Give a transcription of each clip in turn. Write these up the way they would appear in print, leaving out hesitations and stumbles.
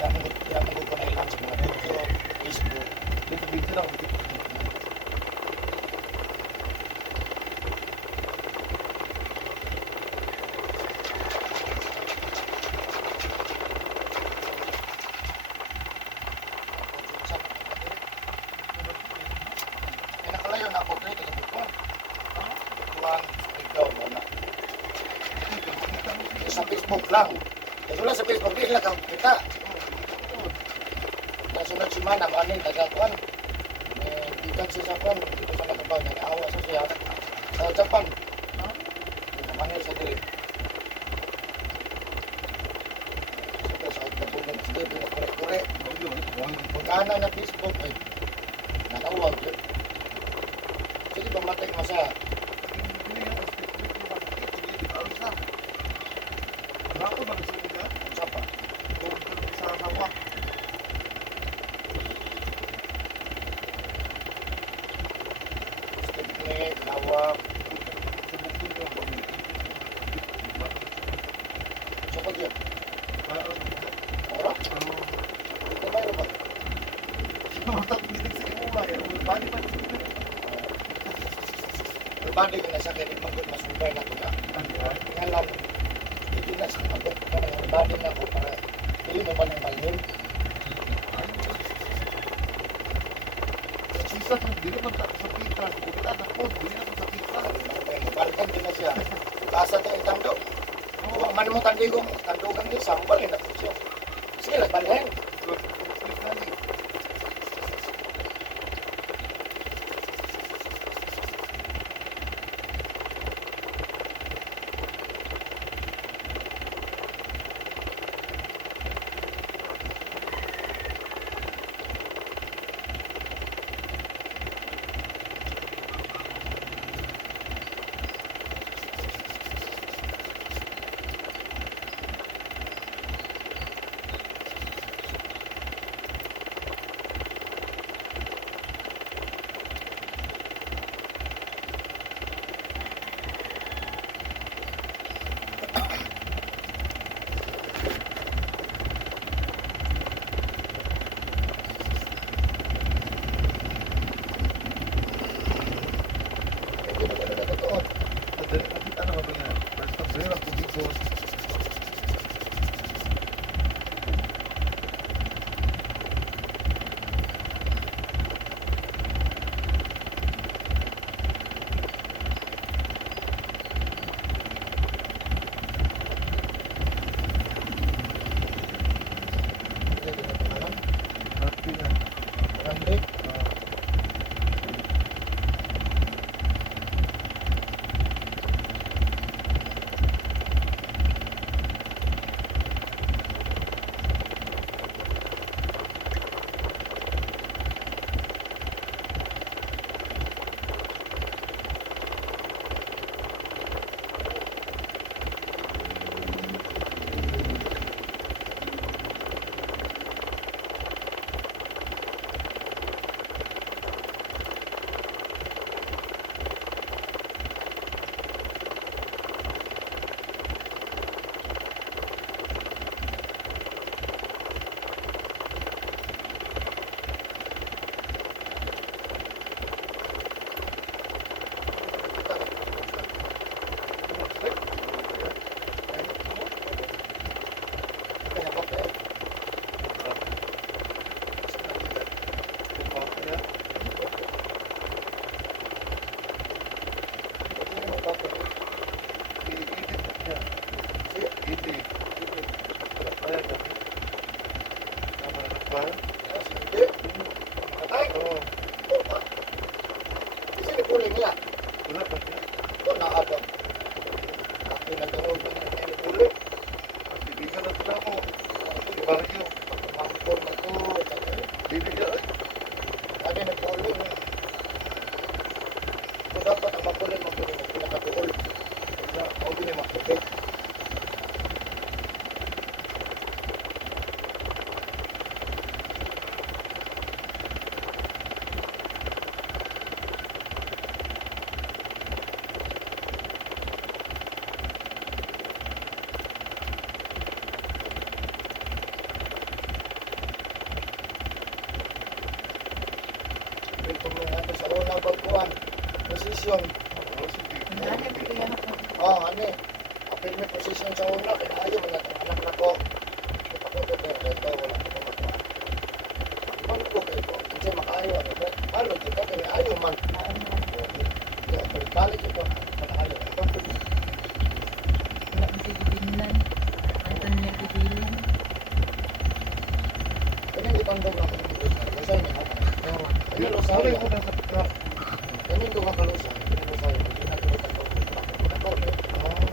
Kaya mo ko na ilang sa mga TikTok, Facebook. Dito video lang. May nakalayo na ako dito sa Bukwan. Bukwan, ikaw mo na. Sa Facebook lang. Kasi wala sa Facebook, di sila kang kita. Nasunod si Mana, manin, taga-Kwan. Gikan siya sa Kwan, dito sa Nakabaw, nag-aawa sa siya. Sa Japan. Namanil sa dili. Sa Kapunan, sa dili, kure-kure. Pag-ana na Facebook, ay, nakawag yun. Sige, pamatay mo sa Ako ba gusto nila? Japan. Sa Hawa. Stigmate, lawak. So, pag yun, ora? Ito mayroon ba? Berbanding dengan sakit ini mungkin mas ubay na kita. Ngalan, hindi na sa abot ka na berbanding ako para hindi mo ba nang malhin. Sisa sa dili man sa pita, kita na po, dili na sa pita. Balikan din na siya. Basa tayo ang tando. Huwag man mo tandugan din, sambal na po siya. Sige, nagbalhin. Ato sa una pagkuhan. Posisyon. Ano ko yan ako? Ano eh. Apil may posisyon sa una. Kaya ayaw man itong anak na ko. Ako ko ito. Wala ko makuha. Ano ko kayo ko? Kasi makaayo. Malo dito. Kaya ayaw man. Kaya balik ito. Ayaw. Wala mo tigibilan. Ito niya tigilan. Kaya hindi tandong na kung lusay niya ako. Kaya lusay niya. Kaya hindi ka kalusay. Kaya lusay niya. Hindi na kinitan ko.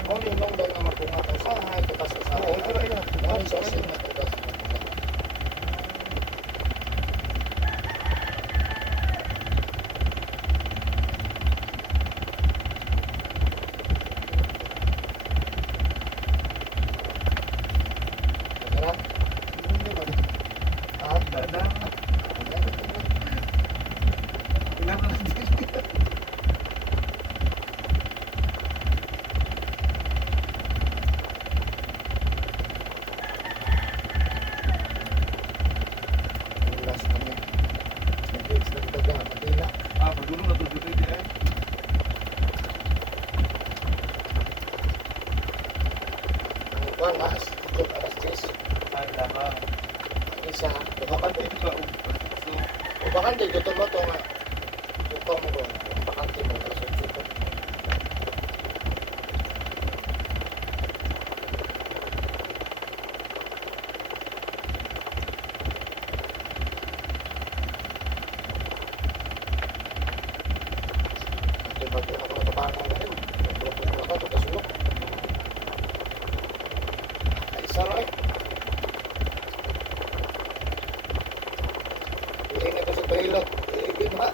Kung yung daw na mapunga ko sa hay, ito kasi sa hay. Kung yung sosin na ito kasi. Last kami. Nag-dates na ito dyan. Matila. Ang kwan na. Ikot alas 10. Ang isa. Bakante. O bakante. Dito mo ito nga. Dito mo ko. Bakante mo. Alas 8 ito. Pag ako napapangan na rin. Pag ako na ito. Kasulok. Ay, isa rin. Iingay ko sa bahilot. Iingay ba?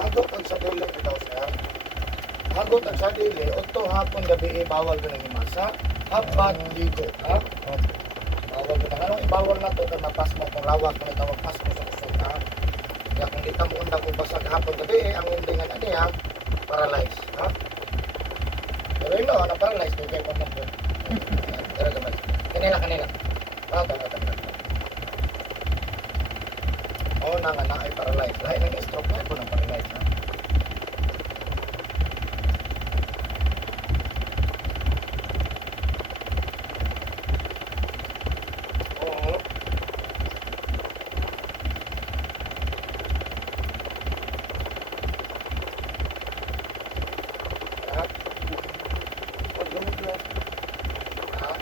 Hagot ang sa dili bitaw sir. Hagot ang sa dili. Unto hapon gabi bawal ka ng imasa. Habat ligo. Ha? Bawal ka na. Anong ibawal na to kung mapas mo kung lawak kung ikaw magpas mo sa kusog ha? Kaya kung di ka mo undang kung basag hapon gabi ang endingan ano ya? Paralyze. Ha? Pero yun no, na-paralyze. Kaya kayo pamampo. Pero gamay. Kanila. Baba. Oo na nga na ay paralyze. Lahat ng stroke na ito ng paralyze. Ha? Oo. Ha? Ha?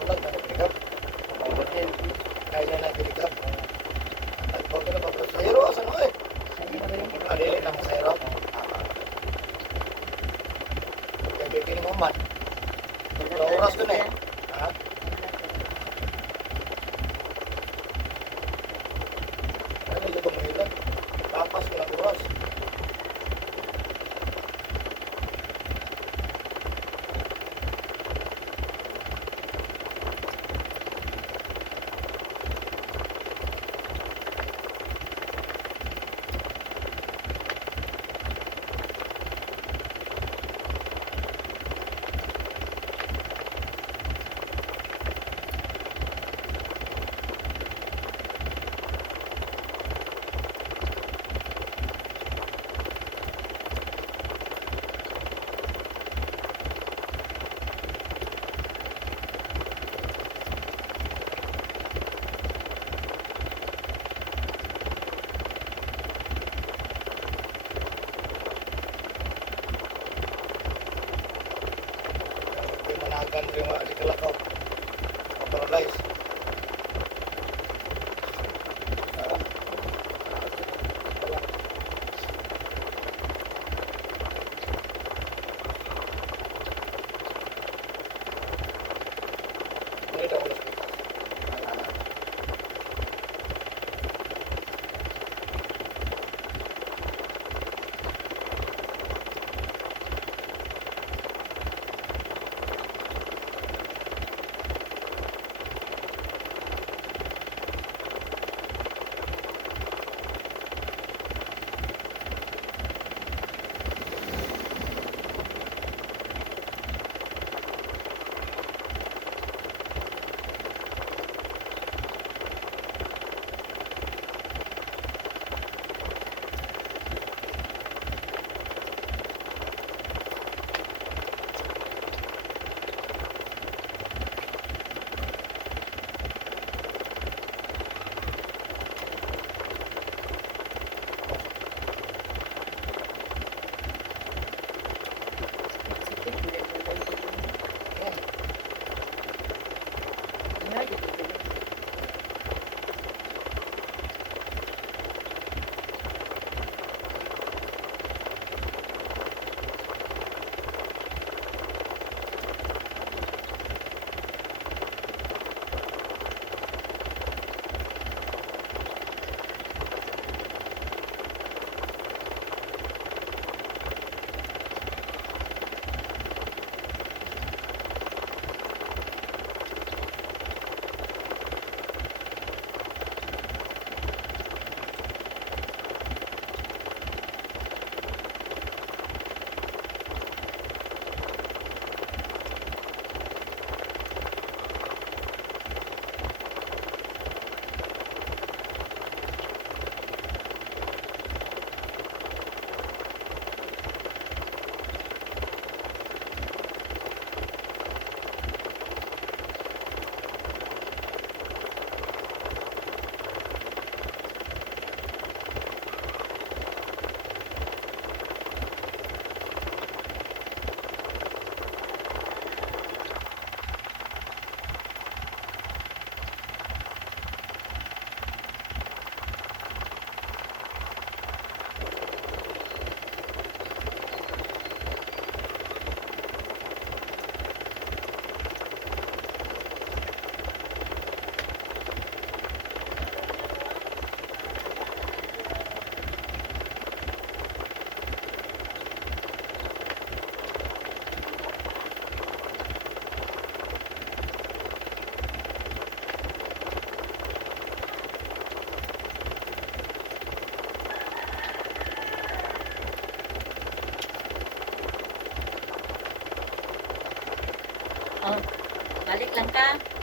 Bulag na nagpikap. Kaya na nagpikap. Huwag ka na pa. Sayro, asan mo eh? Alili na mo sayro. Kaya bipin mo man. Oras ko na eh. Ha? Ano yung itong mahilan? Tapas ko ng oras. country mga alikalakaw. Paralyze. Ini daw hospital. Oh, balik lang ka.